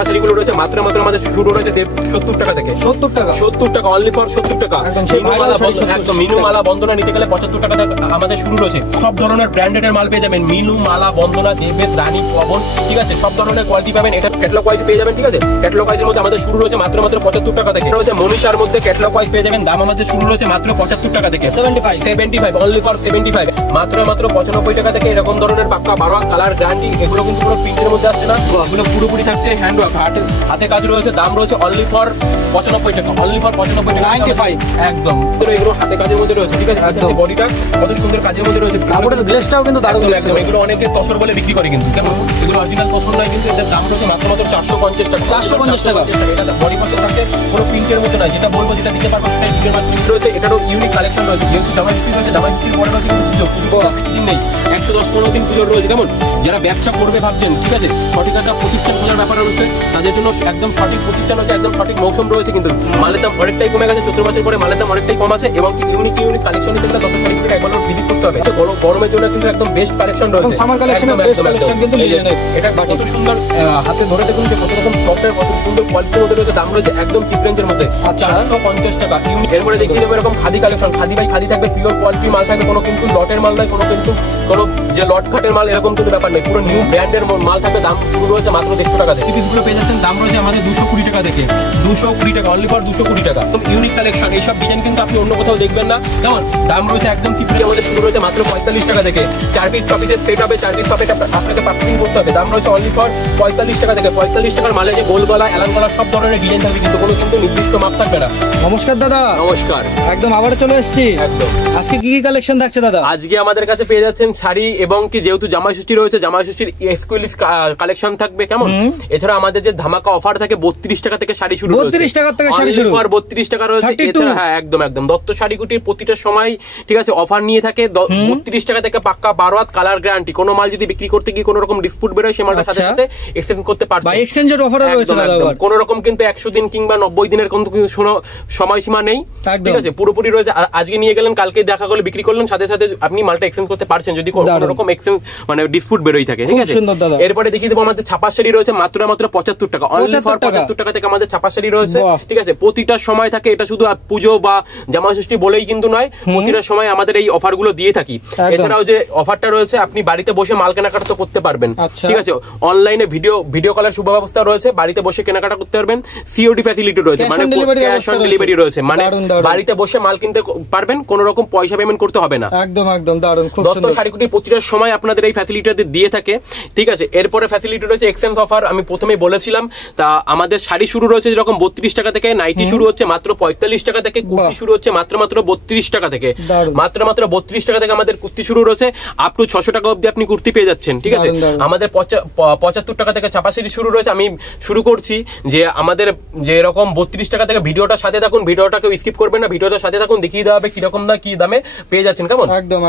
ছাপা শাড়িগুলো রয়েছে মাত্র আমাদের শুরু রয়েছে 70 টাকা থেকে। 70 টাকা অনলি ফর 70 টাকা। একদম মিনু মালা বন্দনা নিতে গেলে 75 টাকা আমাদের শুরু রয়েছে। সব ধরনের ব্র্যান্ডেড এর মাল পেয়ে যাবেন, মিনু মালা বন্দনা দেবেশ রানী পবন, ঠিক আছে, সব ধরনের কোয়ালিটি পাবেন। এটা ক্যাটালগ ওয়াইজ পেয়ে যাবেন, ঠিক আছে। ক্যাটালগ ওয়াইজের মধ্যে আমাদের শুরু রয়েছে মাত্র 75 টাকা থেকে। রয়েছে মনীষার মধ্যে ক্যাটালগ ওয়াইজ পেয়ে যাবেন, দাম আমাদের শুরু রয়েছে মাত্র 75 টাকা থেকে। 75 অনলি ফর 75 মাত্র 95 টাকা থেকে। এরকম ধরনের পাক্কা 12 কালার গ্যারান্টি, এগুলো কিন্তু কোনো প্রিন্টের মধ্যে আসছে না, এগুলো পুরোপুরি থাকছে হ্যান্ড ওয়ার্ক, হাতে কাজ রয়েছে। দাম রয়েছে অনলি ফর 95 টাকা, অনলি ফর 95 টাকা। 95 একদম এগুলো হাতে কাজের মধ্যে রয়েছে, ঠিক আছে। সাথে বডিটা কত সুন্দর কাজের মধ্যে রয়েছে, কাপড়ের গ্লেজটাও কিন্তু দারুণ একদম। এগুলো অনেকে তসর বলে বিক্রি করে কিন্তু, কেমন এগুলো অরিজিনাল তসর নয় কিন্তু, এটার দাম রয়েছে মাত্র 450 টাকা। 450 টাকা এটা বডি পাশে থাকছে, কোনো প্রিন্টের মধ্যে নয়, যেটা বলবো যেটা দিতে পারবো সেটা ভিডিওর মাধ্যমে রয়েছে। এটারও ইউনিক কালেকশন রয়েছে, যেহেতু জামা ষষ্ঠী রয়েছে, জামা ষষ্ঠীর পরে রয়েছে কিন্তু পুজো, বেশি দিন নেই, 110-15 দিন পুজো রয়েছে। কেমন যারা ব্যবসা করবে ভাবছেন, ঠিক আছে, সঠিক একটা প্রতিষ্ঠান খোঁজার ব্যাপার রয়েছে, তাদের জন্য একদম সঠিক প্রতিষ্ঠান হচ্ছে, একদম সঠিক মৌসুম রয়েছে। কিন্তু মালের দাম অনেকটাই কমে গেছে, চৈত্র মাসের পরে মালের দাম অনেকটাই কম আছে, এবং ইউনিক কালেকশন নিতে গেলে তত শাড়িগুলো একবার ভিজিট করতে হবে। গরমের জন্য কিন্তু একদম বেস্ট কালেকশন রয়েছে, সামার কালেকশনের বেস্ট কালেকশন কিন্তু এটা কত সুন্দর হাতে ধরে দেখুন যে কত রকম সফটওয়্যার, কত সুন্দর কোয়ালিটির মধ্যে রয়েছে। দাম রয়েছে একদম চিপ রেঞ্জের মধ্যে 450 টাকা। এরপরে দেখিয়ে দেবো এরকম খাদি কালেকশন, খাদি বাই খাদি থাকবে, পিওর কোয়ালিটি মাল থাকবে, কোনো কিন্তু লটের মাল নয়, কোনো কিন্তু কোনো যে লট খাটের মাল এরকম কিন্তু ব্যাপার নেই, পুরো নিউ ব্র্যান্ডের মাল থাকবে। দাম শুরু রয়েছে মাত্র 150 টাকা থেকে। পিসগুলো পেয়ে যাচ্ছেন, দাম রয়েছে আমাদের 220 টাকা থেকে, 220 টাকা অনলি ফর 220 টাকা। তো ইউনিক কালেকশন, এইসব ডিজাইন কিন্তু আপনি অন্য কোথাও দেখবেন না। কেমন দাম রয়েছে একদম চিপ রেঞ্জে আমাদের শুরু রয়েছে মাত্র 45 টাকা থেকে। 4 পিস 6 পিসের সেট হবে, 4 পিস 6 পিস আপনাকে পার্সেলিং করতে হবে। দাম রয়েছে অনলি ফর 45 টাকা থেকে। 45 টাকার মালে যে গোল গলা, এলান গলা সব ধরনের ডিজাইন থাকবে, কিন্তু কোনো কিন্তু নির্দিষ্ট মাপ থাকবে না। নমস্কার দাদা। নমস্কার, একদম আবার চলে এসেছি। একদম আজকে কি কি কালেকশন থাকছে দাদা? আজকে আমাদের কাছে পেয়ে যাচ্ছেন শাড়ি, এবং কি যেহেতু জামা ষষ্ঠী রয়েছে, জামা ষষ্ঠীর এক্সক্লুসিভ কালেকশন থাকবে। কেমন এছাড়া আমাদের যে ধামাকা অফার থাকে 32 টাকা থেকে শাড়ি শুরু, 32 টাকা থেকে শাড়ি শুরু, 32 টাকা রয়েছে। এছাড়া হ্যাঁ একদম দত্ত শাড়িগুটির প্রতিটা সময়, ঠিক আছে, অফার নিয়ে থাকে 32 টাকা থেকে পাক্কা 12 হাত কালার গ্যারান্টি। কোনো মাল যদি বিক্রি করতে গিয়ে কোনো রকম ডিসপুট বেরোয়, সেই মালটার সাথে সাথে এক্সচেঞ্জ করতে পারবে, বা এক্সচেঞ্জের অফারও রয়েছে দাদা। কোনো রকম কিন্তু 100 দিন কিংবা 90 দিনের কোনো সময়সীমা নেই, ঠিক আছে, পুরোপুরি রয়েছে। আজকে নিয়ে গেলেন, কালকে দেখা করলে বিক্রি করলেন, সাথে সাথে আপনি মালটা এক্সচেঞ্জ করতে পারছেন যদি কোনো রকম এক্সচেঞ্জ মানে ডিসপুট বেরোই থাকে, ঠিক আছে। এরপরে দেখিয়ে দেবো আমাদের ছাপা শাড়ি রয়েছে মাত্র 75 টাকা, অনলি ফর 75 টাকা থেকে আমাদের ছাপা শাড়ি রয়েছে, ঠিক আছে। প্রতিটা সময় থাকে, এটা শুধু পুজো বা জামা ষষ্ঠী বলেই কিন্তু নয়, প্রতিটা সময় আমাদের এই অফার গুলো দিয়ে থাকি। এছাড়াও যে অফারটা রয়েছে, আপনি বাড়িতে বসে মাল কেনাকাটা তো করতে পারবেন, ঠিক আছে। অনলাইনে ভিডিও কলের সুব্যবস্থা রয়েছে, বাড়িতে বসে কেনাকাটা করতে পারবেন। সিওডি ফ্যাসিলিটি রয়েছে, মানে ক্যাশ অন ডেলিভারি রয়েছে, মানে বাড়িতে বসে মাল কিনতে পারবেন, কোনো রকম পয়সা পেমেন্ট করতে হবে না। একদম দারুণ, খুব সুন্দর। দত্ত শাড়িগুটি প্রতিটা সময় আপনাদের এই ফ্যাসিলিটি দিয়ে থাকে, ঠিক আছে। এরপরে ফ্যাসিলিটি রয়েছে এক্সচেঞ্জ অফার, আমি প্রথমেই বলেছিলাম। তা আমাদের শাড়ি শুরু রয়েছে যেরকম 32 টাকা থেকে, নাইটি শুরু হচ্ছে মাত্র 45 টাকা থেকে, কুর্তি শুরু হচ্ছে মাত্র 32 টাকা থেকে, মাত্র 32 টাকা থেকে আমাদের কুর্তি শুরু রয়েছে। আপ টু 600 টাকা অবধি আপনি কুর্তি পেয়ে যাচ্ছেন, ঠিক আছে। আমাদের 75 টাকা থেকে ছাপা শাড়ি শুরু রয়েছে। আমি শুরু করছি যে আমাদের যে এরকম 32 টাকা থেকে, ভিডিওটার সাথে থাকুন, ভিডিওটাকে স্কিপ করবেন না, ভিডিওটার সাথে থাকুন, দেখিয়ে দেওয়া হবে কিরকম না কি দামে পেয়ে যাচ্ছেন। কেমন একদম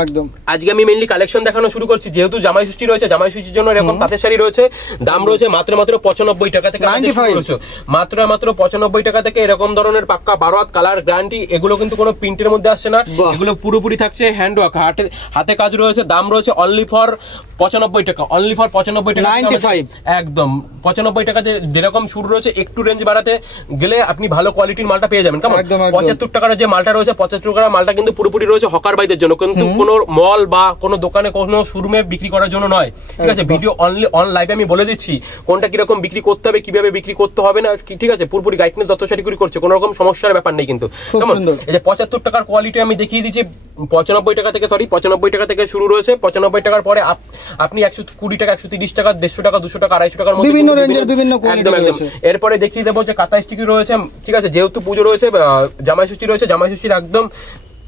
আজকে আমি মেইনলি কালেকশন দেখানো শুরু করছি, যেহেতু জামাই ষষ্ঠী রয়েছে, জামাই ষষ্ঠীর জন্য এরকম তাঁতের শাড়ি রয়েছে। দাম রয়েছে মাত্র 95 টাকা থেকে, মাত্র 95 টাকা থেকে। এরকম ধরনের পাক্কা 12 হাত কালার গ্যারান্টি, এগুলো কিন্তু কোনো প্রিন্টের মধ্যে আসছে না, এগুলো পুরোপুরি থাকছে হ্যান্ড ওয়ার্ক, হাতে কাজ রয়েছে। দাম রয়েছে অনলি ফর 95 টাকা, অনলি ফর 95 টাকা, 95 একদম 95 টাকা। যেরকম শুরু রয়েছে, একটু রেঞ্জ বাড়াতে গেলে আপনি ভালো কোয়ালিটির মালটা পেয়ে যাবেন। কেমন 75 টাকার যে মালটা রয়েছে, 75 টাকার মালটা কিন্তু পুরোপুরি রয়েছে হকার বাইদের জন্য, কিন্তু কোনো মল বা কোনো দোকানে কোনো শোরুমে বিক্রি করার জন্য নয়, ঠিক আছে। ভিডিও অনলি অন লাইভে আমি বলে দিচ্ছি কোনটা কিরকম বিক্রি করতে হবে, কিভাবে বিক্রি করতে হবে না, ঠিক আছে, পুরোপুরি গাইডনেস দত্ত শাড়িগুলি করছে, কোনো রকম সমস্যার ব্যাপার নেই কিন্তু। কেমন এই যে 75 টাকার কোয়ালিটি আমি দেখিয়ে দিচ্ছি, 95 টাকা থেকে, সরি 95 টাকা থেকে শুরু রয়েছে। 95 টাকার পরে আপনি 120 টাকা, 130 টাকা, 150 টাকা, 200 টাকা, 250 টাকার মধ্যে বিভিন্ন রেঞ্জের বিভিন্ন কোয়ালিটি রয়েছে। এরপরে দেখিয়ে দেবো যে কাঁথা স্টিকি রয়েছে, ঠিক আছে, যেহেতু পুজো রয়েছে, জামাই ষষ্ঠী রয়েছে, জামাই ষষ্ঠীর একদম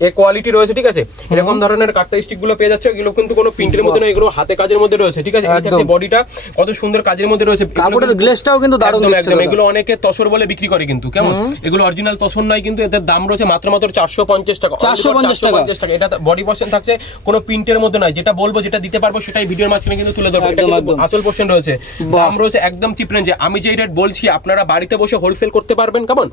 এই কোয়ালিটি রয়েছে, ঠিক আছে। এরকম ধরনের কাঁথা স্টিক গুলো পেয়ে যাচ্ছে, এগুলো কিন্তু কোনো প্রিন্টের মধ্যে নয়, এগুলো হাতে কাজের মধ্যে রয়েছে, ঠিক আছে। এই বডিটা কত সুন্দর কাজের মধ্যে রয়েছে, কাপড়ের গ্লেজটাও কিন্তু দারুণ একদম। এগুলো অনেকে তসর বলে বিক্রি করে কিন্তু, কেমন এগুলো অরিজিনাল তসর নয় কিন্তু, এদের দাম রয়েছে মাত্র 450 টাকা, 450 টাকা। এটা বডি পোরশন থাকছে, কোনো প্রিন্টের মধ্যে নয়, যেটা বলবো যেটা দিতে পারবো সেটাই ভিডিওর মাঝখানে কিন্তু তুলে ধরবো। এটা আঁচল পোরশন রয়েছে, দাম রয়েছে একদম চিপ রেঞ্জে। আমি যে রেট বলছি আপনারা বাড়িতে বসে হোলসেল করতে পারবেন। কেমন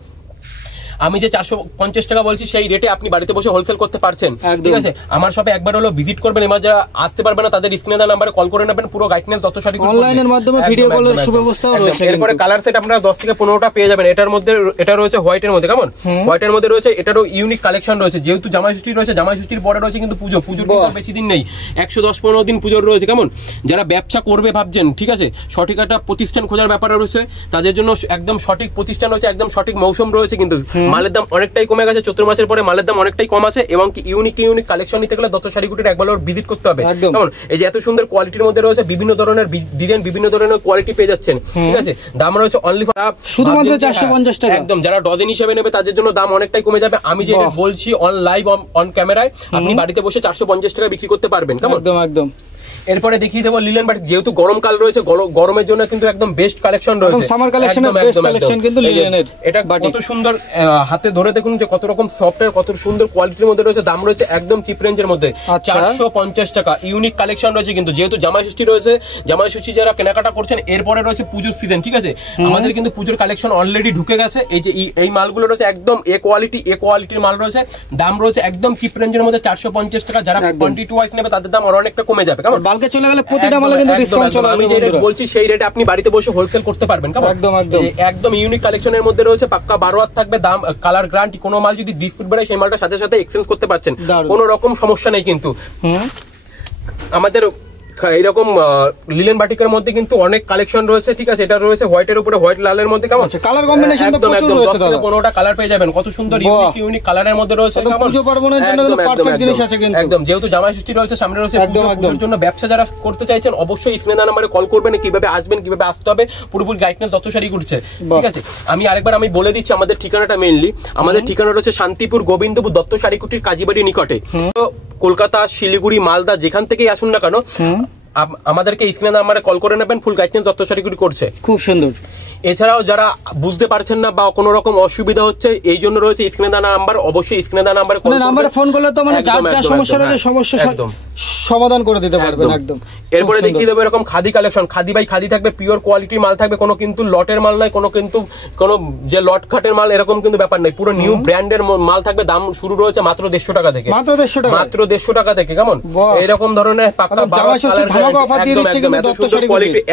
আমি যে 450 টাকা বলছি সেই রেটে আপনি বাড়িতে বসে হোলসেল করতে পারছেন, ঠিক আছে। আমার শপে একবার হলো ভিজিট করবেন, এবার যারা আসতে পারবে না তাদের স্ক্রিনে দেওয়া নাম্বারে কল করে নেবেন, পুরো গাইডনেস দত্ত শাড়ি অনলাইনের মাধ্যমে ভিডিও কলের সুব্যবস্থাও রয়েছে। এরপরে কালার সেট আপনারা 10 থেকে 15টা পেয়ে যাবেন। এটার মধ্যে এটা রয়েছে হোয়াইটের মধ্যে, কেমন হোয়াইটের মধ্যে রয়েছে, এটারও ইউনিক কালেকশন রয়েছে। যেহেতু জামাই ষষ্ঠী রয়েছে, জামাই ষষ্ঠীর পরে রয়েছে কিন্তু পুজোর কিন্তু বেশি দিন নেই, 110-15 দিন পুজোর রয়েছে, কেমন। যারা ব্যবসা করবে ভাবছেন, ঠিক আছে, সঠিক একটা প্রতিষ্ঠান খোঁজার ব্যাপারে রয়েছে, তাদের জন্য একদম সঠিক প্রতিষ্ঠান রয়েছে, একদম সঠিক মৌসুম রয়েছে। কিন্তু মালের দাম অনেকটাই কমে গেছে, চৈত্র মাসের পরে মালের দাম অনেকটাই কম আছে, এবং ইউনিক কালেকশন নিতে গেলে দত্ত শাড়ি কুটির একবার ভিজিট করতে হবে, কেমন। এই যে এত সুন্দর কোয়ালিটির মধ্যে রয়েছে, বিভিন্ন ধরনের ডিজাইন, বিভিন্ন ধরনের কোয়ালিটি পেয়ে যাচ্ছেন, ঠিক আছে। দাম রয়েছে অনলি শুধুমাত্র 450 টাকা, একদম। যারা ডজন হিসেবে নেবে তাদের জন্য দাম অনেকটাই কমে যাবে। আমি যে বলছি অন লাইভ অন ক্যামেরায়, আপনি বাড়িতে বসে 450 টাকা বিক্রি করতে পারবেন, কেমন। একদম একদম। এরপরে দেখিয়ে দেবো লিলেন বাটিক, যেহেতু গরমকাল রয়েছে, গরমের জন্য কিন্তু একদম বেস্ট কালেকশন রয়েছে, সামার কালেকশনের বেস্ট কালেকশন কিন্তু লিলেনের। এটা কত সুন্দর, হাতে ধরে দেখুন যে কত রকম সফটওয়্যার, কত সুন্দর কোয়ালিটির মধ্যে রয়েছে। দাম রয়েছে একদম চিপ রেঞ্জের মধ্যে, 450 টাকা। ইউনিক কালেকশন রয়েছে কিন্তু, যেহেতু জামাই ষষ্ঠী রয়েছে, জামাই ষষ্ঠী যারা কেনাকাটা করছেন, এরপরে রয়েছে পুজোর সিজন, ঠিক আছে। আমাদের কিন্তু পুজোর কালেকশন অলরেডি ঢুকে গেছে। এই যে এই মালগুলো রয়েছে একদম এ কোয়ালিটির মাল রয়েছে। দাম রয়েছে একদম চিপ রেঞ্জের মধ্যে 450 টাকা। যারা কোয়ান্টিটি ওয়াইজ নেবে তাদের দাম আরো অনেকটা কমে যাবে, কেমন। বালকে চলে গেলে প্রতিটা মালে কিন্তু ডিসকাউন্ট চলে আসবে। আমি যে রেট বলছি সেই রেটে আপনি বাড়িতে বসে হোলসেল করতে পারবেন, কেমন। একদম একদম একদম ইউনিক কালেকশনের মধ্যে রয়েছে, পাক্কা 12 হাত থাকবে। দাম কালার গ্যারান্টি, কোনো মাল যদি ডিসপুট বেড়ে সেই মালটা সাথে সাথে এক্সচেঞ্জ করতে পারছেন, কোনো রকম সমস্যা নেই। কিন্তু আমাদের এইরকম লিলেন বাটিকের মধ্যে কিন্তু অনেক কালেকশন রয়েছে, ঠিক আছে। এটা রয়েছে হোয়াইটের উপরে, হোয়াইট লালের মধ্যে, কেমন। কালার কম্বিনেশন তো প্রচুর রয়েছে দাদা, 15টা কালার পেয়ে যাবেন, কত সুন্দর ইউনিক কালারের মধ্যে রয়েছে, কেমন। পুজো পার্বণের জন্য কিন্তু পারফেক্ট জিনিস আছে কিন্তু, একদম। যেহেতু জামাই ষষ্ঠী রয়েছে, সামনে রয়েছে পুজোর জন্য ব্যবসা যারা করতে চাইছেন, অবশ্যই স্ক্রিনে দেওয়া নম্বরে কল করবেন, কিভাবে আসবেন, কিভাবে আসতে হবে, পুরোপুরি গাইডনেস দত্ত শাড়ি করছে, ঠিক আছে। আমি আরেকবার বলে দিচ্ছি আমাদের ঠিকানাটা। মেইনলি আমাদের ঠিকানা রয়েছে শান্তিপুর গোবিন্দপুর দত্ত শাড়ি কুটির কাজীবাড়ির নিকটে। কলকাতা, শিলিগুড়ি, মালদা যেখান থেকেই আসুন না কেন, আমাদেরকে স্ক্রিনে নাম্বারে কল করে নেবেন। ফুল গাইডেন্স দত্ত শাড়ি কুটির করছে, খুব সুন্দর। এছাড়াও যারা বুঝতে পারছেন না বা কোনো রকম অসুবিধা হচ্ছে, এই জন্য রয়েছে স্ক্রিনে দেওয়া নাম্বার, অবশ্যই স্ক্রিনে দেওয়া নাম্বারে ফোন করলে তো যা সমস্যা রয়েছে সমস্যা সমাধান করে দিতে পারবেন, একদম। এরপরে দেখিয়ে দেবো এরকম খাদি কালেকশন, খাদি বাই খাদি থাকবে, পিওর কোয়ালিটির মাল থাকবে, কোনো কিন্তু লটের মাল নয়, কোনো যে লট খাটের মাল এরকম কিন্তু ব্যাপার নেই, পুরো নিউ ব্র্যান্ডের মাল থাকবে। দাম শুরু রয়েছে মাত্র 150 টাকা থেকে, মাত্র 150 টাকা থেকে, কেমন। এরকম ধরনের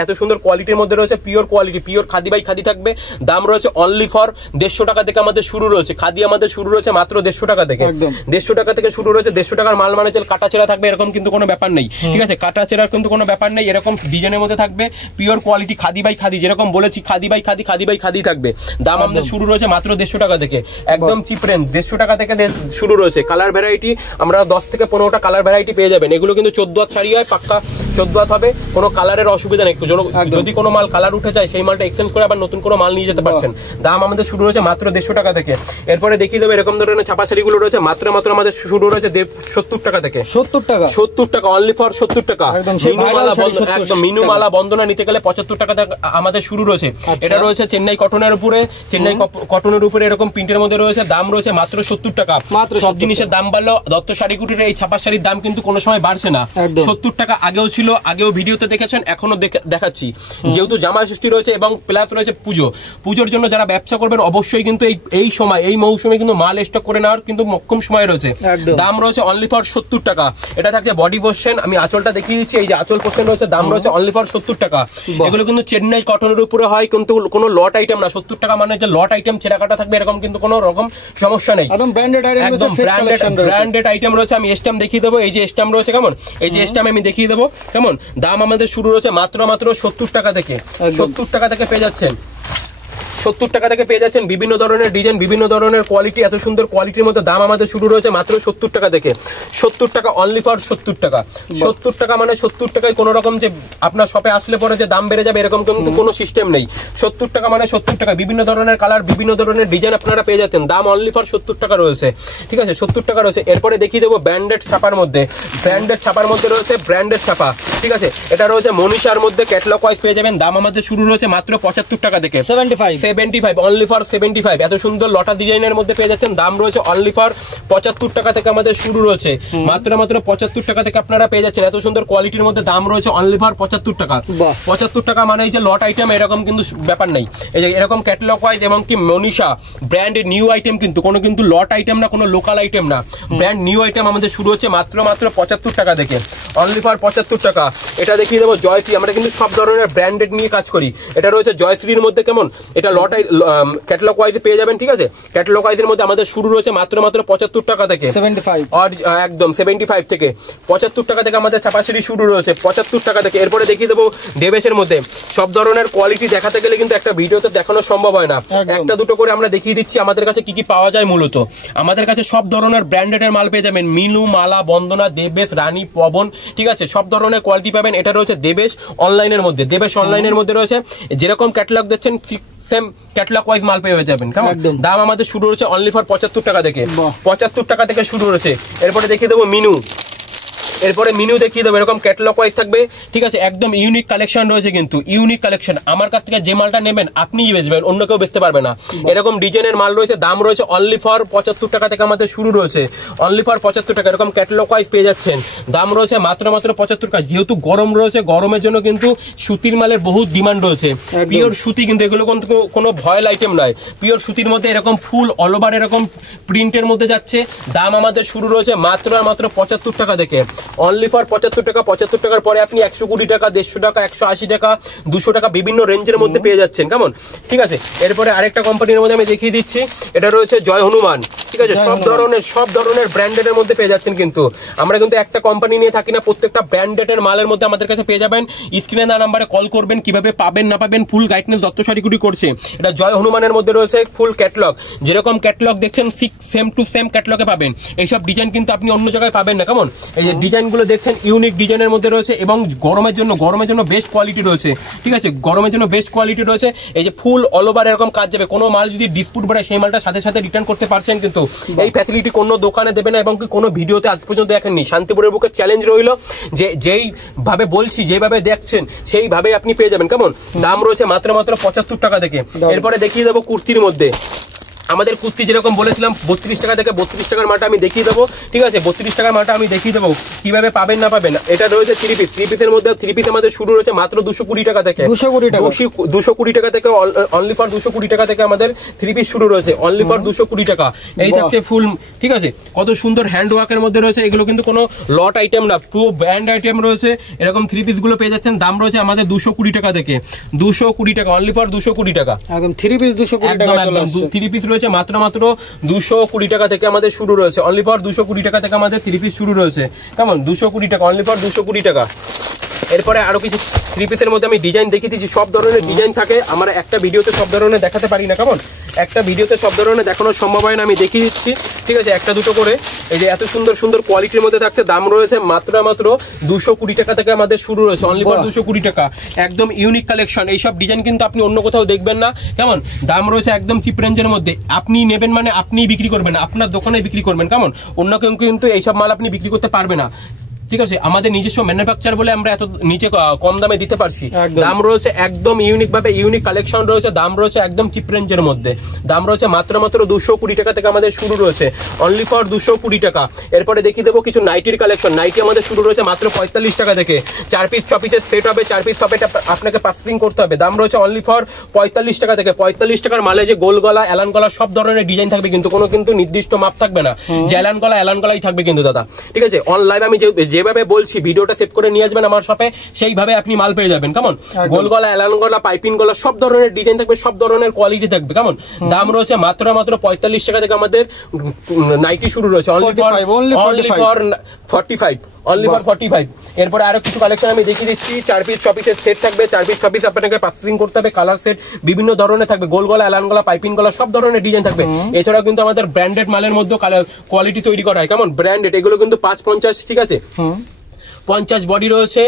এত সুন্দর কোয়ালিটির মধ্যে রয়েছে, pure quality, pure khadi by khadi থাকবে। দাম রয়েছে অনলি ফর 150 টাকা থেকে আমাদের শুরু রয়েছে। খাদি আমাদের শুরু রয়েছে মাত্র 150 টাকা থেকে, 150 টাকা থেকে শুরু রয়েছে। 150 টাকার মাল মানে কাটা চেরা থাকবে, এরকম কিন্তু কোনো ব্যাপার নেই, ঠিক আছে। কাটা চেরার কিন্তু কোনো ব্যাপার নেই, এরকম ডিজাইনের মধ্যে থাকবে, pure quality khadi by khadi, যেরকম বলেছি খাদি বাই খাদি, খাদি বাই খাদি থাকবে। দাম আমাদের শুরু রয়েছে মাত্র 150 টাকা থেকে, একদম চিপ রেঞ্জ, 150 টাকা থেকে শুরু রয়েছে। কালার ভ্যারাইটি আমরা 10 থেকে 15টা কালার ভ্যারাইটি পেয়ে যাবেন। এগুলো কিন্তু 14 হাত শাড়ি হয়, পাক্কা 14 হাত হবে, কোনো কালারের অসুবিধা নেই। যদি কোনো মাল কালার উঠে যায় সেই মালটা এক্সচেঞ্জ করে আবার নতুন কোনো মাল নিয়ে যেতে পারছেন। দাম আমাদের শুরু হয়েছে মাত্র 150 টাকা থেকে। এরপরে দেখিয়ে দেবো এরকম ধরনের ছাপা শাড়িগুলো রয়েছে, মাত্র আমাদের শুরু রয়েছে 70 টাকা থেকে। 70 টাকা অনলি ফর 70 টাকা। একদম মিনু মালা বন্দনা নিতে গেলে 75 টাকা আমাদের শুরু রয়েছে। এটা রয়েছে চেন্নাই কটনের উপরে, চেন্নাই কটনের উপরে এরকম প্রিন্টের মধ্যে রয়েছে। দাম রয়েছে মাত্র 70 টাকা। সব জিনিসের দাম বাড়লো, দত্ত শাড়ি কুটির এই ছাপা শাড়ির দাম কিন্তু কোনো সময় বাড়ছে না। 70 টাকা আগেও ছিল, আগেও ভিডিওতে দেখেছেন, এখনো দেখাচ্ছি। যেহেতু জামাই ষষ্ঠী রয়েছে এবং প্লাস রয়েছে পুজোর জন্য যারা ব্যবসা করবেন, অবশ্যই কিন্তু এই সময়, এই মৌসুমে কিন্তু মাল স্টক করে নেওয়ার কিন্তু মক্ষম সময় রয়েছে। দাম রয়েছে অনলি ফর 70 টাকা। এটা থাকছে বডি পোর্শন, আমি আঁচলটা দেখিয়ে দিচ্ছি। এই যে আঁচল পোর্শন রয়েছে, দাম রয়েছে অনলি ফর 70 টাকা। এগুলো কিন্তু চেন্নাই কটনের উপরে হয়, কিন্তু কোনো লট আইটেম না। 70 টাকা মানে যে লট আইটেম ছেঁড়া কাটা থাকবে এরকম কিন্তু কোনো রকম সমস্যা নেই, একদম ব্র্যান্ডেড আইটেম রয়েছে। আমি স্ট্যাম্প দেখিয়ে দেবো, এই যে স্ট্যাম্প রয়েছে, কেমন। এই যে স্ট্যাম্প আমি দেখিয়ে দেবো, কেমন। দাম আমাদের শুরু রয়েছে মাত্র 70 টাকা থেকে। 70 টাকা থেকে পেয়ে যাচ্ছেন, 70 টাকা থেকে পেয়ে যাচ্ছেন বিভিন্ন ধরনের ডিজাইন, বিভিন্ন ধরনের কোয়ালিটি, এত সুন্দর কোয়ালিটির মধ্যে। দাম আমাদের শুরু রয়েছে মাত্র 70 টাকা থেকে। 70 টাকা অনলি ফর 70 টাকা। 70 টাকা মানে 70 টাকায় কোনো রকম যে আপনার শপে আসলে পরে যে দাম বেড়ে যাবে এরকম কিন্তু কোনো সিস্টেম নেই। 70 টাকা মানে 70 টাকা। বিভিন্ন ধরনের কালার, বিভিন্ন ধরনের ডিজাইন আপনারা পেয়ে যাচ্ছেন। দাম অনলি ফর 70 টাকা রয়েছে, ঠিক আছে। 70 টাকা রয়েছে। এরপরে দেখিয়ে দেবো ব্র্যান্ডেড ছাপার মধ্যে। ব্র্যান্ডেড ছাপার মধ্যে রয়েছে ব্র্যান্ডেড ছাপা, ঠিক আছে। এটা রয়েছে মনীষার মধ্যে, ক্যাটলগ ওয়াইজ পেয়ে যাবেন। দাম আমাদের শুরু রয়েছে মাত্র 75 টাকা থেকে, 75 75 অনলি ফর 75 এত সুন্দর লটা ডিজাইনের মধ্যে পেয়ে যাচ্ছেন। দাম রয়েছে অনলি ফর 75 টাকা থেকে আমাদের শুরু রয়েছে, মাত্র 75 টাকা থেকে আপনারা পেয়ে যাচ্ছেন এত সুন্দর কোয়ালিটির মধ্যে। দাম রয়েছে অনলি ফর 75 টাকা। 75 টাকা মানে এই যে লট আইটেম এরকম কিন্তু ব্যাপার নাই, এই যে এরকম ক্যাটালগ ওয়াইজ এবং কি মনীষা ব্র্যান্ডের নিউ আইটেম কিন্তু কোনো কিন্তু লট আইটেম না, কোনো লোকাল আইটেম না, ব্র্যান্ড নিউ আইটেম আমাদের শুরু হচ্ছে মাত্র 75 টাকা থেকে, অনলি ফর 75 টাকা। এটা দেখিয়ে দেবো জয়শ্রী, আমরা কিন্তু সব ধরনের ব্র্যান্ডেড নিয়ে কাজ করি। এটা রয়েছে জয়শ্রীর মধ্যে, কেমন এটা লট ক্যাটালগ ওয়াইজে পেয়ে যাবেন, ঠিক আছে। ক্যাটালগ ওয়াইজের মধ্যে আমাদের শুরু রয়েছে মাত্র 75 টাকা থেকে, 75 একদম 75 থেকে 75 টাকা থেকে আমাদের চাপাশিরি শুরু রয়েছে 75 টাকা থেকে। এরপরে দেখিয়ে দেবো দেবেশের মধ্যে। সব ধরনের কোয়ালিটি দেখাতে গেলে কিন্তু একটা ভিডিওতে দেখানো সম্ভব হয় না, একটা দুটো করে আমরা দেখিয়ে দিচ্ছি আমাদের কাছে কি কি পাওয়া যায়। মূলত আমাদের কাছে সব ধরনের ব্র্যান্ডেডের মাল পেয়ে যাবেন, মিনু, মালা, বন্দনা, দেবেশ, রানী, পবন, ঠিক আছে, সব ধরনের কোয়ালিটি পাবেন। এটা রয়েছে দেবেশ অনলাইনের মধ্যে, দেবেশ অনলাইনের মধ্যে রয়েছে যেরকম ক্যাটালগ দেখছেন সেম ক্যাটালগ ওয়াইজ মাল পেয়ে যাবেন, কেমন। দাম আমাদের শুরু হচ্ছে অনলি ফর 75 টাকা থেকে, 75 টাকা থেকে শুরু হচ্ছে। এরপরে দেখিয়ে দেবো মিনু, এরপরে মিনু দেখিয়ে দেবো এরকম ক্যাটালগ ওয়াইজ থাকবে, ঠিক আছে, একদম ইউনিক কালেকশন রয়েছে কিন্তু ইউনিক কালেকশন। আমার কাছ থেকে যে মালটা নেবেন আপনিই বেচবেন, অন্য কেউ বেচতে পারবে না, এরকম ডিজাইনের মাল রয়েছে। দাম রয়েছে অনলি ফর 75 টাকা থেকে আমাদের শুরু রয়েছে, অনলি ফর 75 টাকা। এরকম ক্যাটালগ ওয়াইজ পেয়ে যাচ্ছেন, দাম রয়েছে মাত্র 75 টাকা। যেহেতু গরম রয়েছে, গরমের জন্য কিন্তু সুতির মালের বহুত ডিমান্ড রয়েছে, পিওর সুতি কিন্তু এগুলো কোনো ভয়েল আইটেম নয়, পিওর সুতির মধ্যে এরকম ফুল অল ওভার এরকম প্রিন্টের মধ্যে যাচ্ছে। দাম আমাদের শুরু রয়েছে মাত্র 75 টাকা থেকে, অনলি ফর 75 টাকা। 75 টাকার পরে আপনি 120 টাকা, 150 টাকা, 180 টাকা, 200 টাকা বিভিন্ন রেঞ্জের মধ্যে পেয়ে যাচ্ছেন, কেমন, ঠিক আছে। এরপরে আরেকটা কোম্পানির মধ্যে আমি দেখিয়ে দিচ্ছি, এটা রয়েছে জয় হনুমান, ঠিক আছে। সব ধরনের ব্র্যান্ডেডের মধ্যে পেয়ে যাচ্ছেন, কিন্তু আমরা কিন্তু একটা কোম্পানি নিয়ে থাকি না, প্রত্যেকটা ব্র্যান্ডেডের মালের মধ্যে আমাদের কাছে পেয়ে যাবেন। স্ক্রিনে দেওয়া নাম্বারে কল করবেন, কিভাবে পাবেন না পাবেন ফুল গাইডনেস দত্ত শাড়িগুড়ি করছে। এটা জয় হনুমানের মধ্যে রয়েছে ফুল ক্যাটালগ, যেরকম ক্যাটালগ দেখছেন সেম টু সেম ক্যাটালগে পাবেন। এইসব ডিজাইন কিন্তু আপনি অন্য জায়গায় পাবেন না, কেমন। এই যে ডিজাইনগুলো দেখছেন ইউনিক ডিজাইনের মধ্যে রয়েছে এবং গরমের জন্য বেস্ট কোয়ালিটি রয়েছে, ঠিক আছে, গরমের জন্য বেস্ট কোয়ালিটি রয়েছে। এই যে ফুল অল ওভার এরকম কাজ যাবে, কোনো মাল যদি ডিসপুট বাড়ে সেই মালটা সাথে সাথে রিটার্ন করতে পারছেন, কিন্তু এই ফ্যাসিলিটি কোনো দোকানে দেবে না এবং কি কোনো ভিডিওতে আজ পর্যন্ত দেখেননি। শান্তিপুরের বুকে চ্যালেঞ্জ রইল যে যেইভাবে বলছি, যেভাবে দেখছেন সেইভাবে আপনি পেয়ে যাবেন, কেমন। দাম রয়েছে মাত্র 75 টাকা থেকে। এরপরে দেখিয়ে দেবো কুর্তির মধ্যে। আমাদের কুর্তি যেরকম বলেছিলাম 32 টাকা থেকে 32 টাকার মালটা আমি দেখিয়ে দেবো, ঠিক আছে, 32 টাকার মালটা আমি দেখিয়ে দেবো কিভাবে পাবেন না পাবেন। এটা রয়েছে থ্রি পিসের মধ্যে, থ্রি পিস আমাদের শুরু রয়েছে মাত্র 220 টাকা থেকে, 220 টাকা থেকে, অনলি ফর 220 টাকা থেকে আমাদের থ্রি পিস শুরু রয়েছে, অনলি ফর 220 টাকা। এই থাকছে ফুল, ঠিক আছে, কত সুন্দর হ্যান্ড ওয়ার্কের মধ্যে রয়েছে, এগুলো কিন্তু কোনো লট আইটেম না, পুরো ব্র্যান্ড আইটেম রয়েছে। এরকম থ্রি পিস গুলো পেয়ে যাচ্ছেন, দাম রয়েছে আমাদের 220 টাকা থেকে, 220 টাকা, অনলি ফর 220 টাকা। একদম থ্রি পিস 220 টাকা চলে আসছে। থ্রি পিস মাত্র 220 টাকা থেকে আমাদের শুরু রয়েছে, অনলি ফর 220 টাকা থেকে আমাদের থ্রি পিস শুরু রয়েছে, কেমন, 220 টাকা, অনলি ফর 220 টাকা। এরপরে আরো কিছু থ্রি পিসের মধ্যে আমি ডিজাইন দেখিয়ে দিচ্ছি, সব ধরনের ডিজাইন থাকে, আমরা একটা ভিডিওতে সব ধরনের দেখাতে পারি না, কেমন, একটা ভিডিওতে সব ধরনের দেখানো সম্ভব হয় না, আমি দেখিয়ে দিচ্ছি, ঠিক আছে, একটা দুটো করে। এই যে এত সুন্দর সুন্দর কোয়ালিটির মধ্যে থাকছে, দাম রয়েছে মাত্র 220 টাকা থেকে আমাদের শুরু রয়েছে, অনলি ফর 220 টাকা। একদম ইউনিক কালেকশন, এইসব ডিজাইন কিন্তু আপনি অন্য কোথাও দেখবেন না, কেমন। দাম রয়েছে একদম চিপ রেঞ্জের মধ্যে, আপনি নেবেন মানে আপনিই বিক্রি করবেন, আপনার দোকানে বিক্রি করবেন, কেমন, অন্য কেউ কিন্তু এইসব মাল আপনি বিক্রি করতে পারবে না, ঠিক আছে। আমাদের নিজস্ব ম্যানুফ্যাকচার বলে আমরা এত নিচে কম দামে দিতে পারছি। দাম রয়েছে একদম ইউনিক ভাবে, ইউনিক কালেকশন রয়েছে, দাম রয়েছে একদম চিপ রেঞ্জের মধ্যে, দাম রয়েছে মাত্র 220 টাকা থেকে আমাদের শুরু রয়েছে, অনলি ফর 220 টাকা। এরপরে দেখিয়ে দেবো কিছু নাইটির কালেকশন। নাইটি আমাদের শুরু রয়েছে মাত্র 45 টাকা থেকে, 4 পিস 6 পিসের সেট হবে, 4 পিস 6 এটা আপনাকে পার্সেলিং করতে হবে। দাম রয়েছে অনলি ফর 45 টাকা থেকে। 45 টাকার মালে যে গোল গলা, এলান গলা সব ধরনের ডিজাইন থাকবে, কিন্তু কোনো কিন্তু নির্দিষ্ট মাপ থাকবে না, যে এলান গলাই থাকবে কিন্তু দাদা, ঠিক আছে। অনলাইনে আমি যেভাবে বলছি ভিডিওটা সেভ করে নিয়ে আসবেন আমার শপে, সেইভাবে আপনি মাল পেয়ে যাবেন, কেমন। গোল গলা, এলান গলা, পাইপিং গলা সব ধরনের ডিজাইন থাকবে, সব ধরনের কোয়ালিটি থাকবে, কেমন। দাম রয়েছে মাত্র 45 টাকা থেকে আমাদের নাইটি শুরু রয়েছে, অনলি ফর 45, অনলি ফর 45। এরপরে আরো কিছু কালেকশন আমি দেখিয়ে দিচ্ছি, 4 পিস 6 পিসের সেট থাকবে, 4 পিস 6 পিস আপনাকে পার্সেলিং করতে হবে, কালার সেট বিভিন্ন ধরনের থাকবে, গোল গলা, এলান গলা, পাইপিং গলা সব ধরনের ডিজাইন থাকবে। এছাড়াও কিন্তু আমাদের ব্র্যান্ডেড মালের মধ্যে কোয়ালিটি তৈরি করা হয়, কেমন, ব্র্যান্ডেড, এগুলো কিন্তু 550, ঠিক আছে, 50 বডি রয়েছে,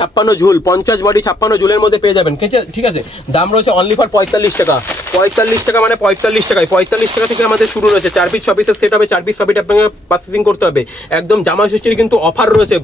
56 ঝুল, 50 বডি 56 ঝুলের মধ্যে পেয়ে যাবেন, ঠিক আছে। দাম রয়েছে অনলি ফর 45 টাকা, 45 টাকা মানে 45 টাকায় 45 টাকা থেকে আমাদের শুরু রয়েছে। 4 পিস 6 পিসের সেট হবে, 4 পিস 6 পিস আপনাকে পারচেজিং করতে হবে। একদম জামা ষষ্ঠীর কিন্তু অফার রয়েছে,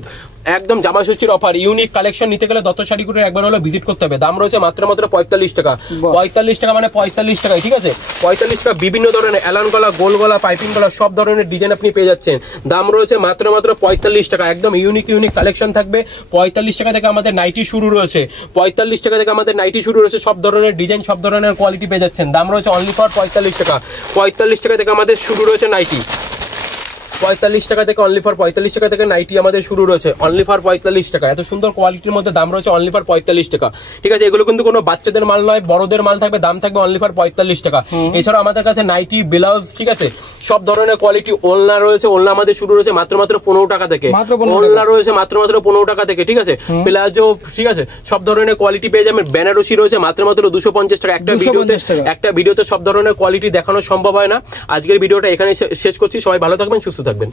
একদম জামা ষষ্ঠীর অফার। ইউনিক কালেকশন নিতে গেলে দত্ত শাড়িগুলো একবার হলো ভিজিট করতে হবে। দাম রয়েছে মাত্র 45 টাকা। 45 টাকা মানে 45 টাকায়, ঠিক আছে? 45 টাকা বিভিন্ন ধরনের অ্যালান গলা, গোল গলা, পাইপিং গলা সব ধরনের ডিজাইন আপনি পেয়ে যাচ্ছেন। দাম রয়েছে মাত্র 45 টাকা। একদম ইউনিক কালেকশন থাকবে। 45 টাকা থেকে আমাদের নাইটি শুরু রয়েছে। 45 টাকা থেকে আমাদের নাইটি শুরু রয়েছে। সব ধরনের ডিজাইন, সব ধরনের কোয়ালিটি পেয়ে যাচ্ছেন। দাম রয়েছে অনলি ফর 45 টাকা। 45 টাকা থেকে আমাদের শুরু রয়েছে নাইটি। 45 টাকা থেকে অনলি ফর 45 টাকা থেকে নাইটি আমাদের শুরু রয়েছে, অনলি ফর 45 টাকা। এত সুন্দর কোয়ালিটির মধ্যে দাম রয়েছে অনলি ফর 45 টাকা, ঠিক আছে? এগুলো কিন্তু কোনো বাচ্চাদের মাল নয়, বড়দের মাল থাকবে, দাম থাকবে অনলি ফর 45 টাকা। এছাড়া আমাদের কাছে নাইটি, ব্লাউজ, ঠিক আছে, সব ধরনের কোয়ালিটি। ওলনা রয়েছে, ওলনা আমাদের শুরু রয়েছে মাত্র 15 টাকা থেকে। ওলনা রয়েছে মাত্র 15 টাকা থেকে, ঠিক আছে? প্লাজো, ঠিক আছে, সব ধরনের কোয়ালিটি পেয়ে যাবেন। বেনারসি রয়েছে মাত্র 250 টাকা। একটা ভিডিওতে সব ধরনের কোয়ালিটি দেখানো সম্ভব হয় না। আজকের ভিডিওটা এখানে শেষ করছি। সবাই ভালো থাকবেন, সুস্থ থাকবেন।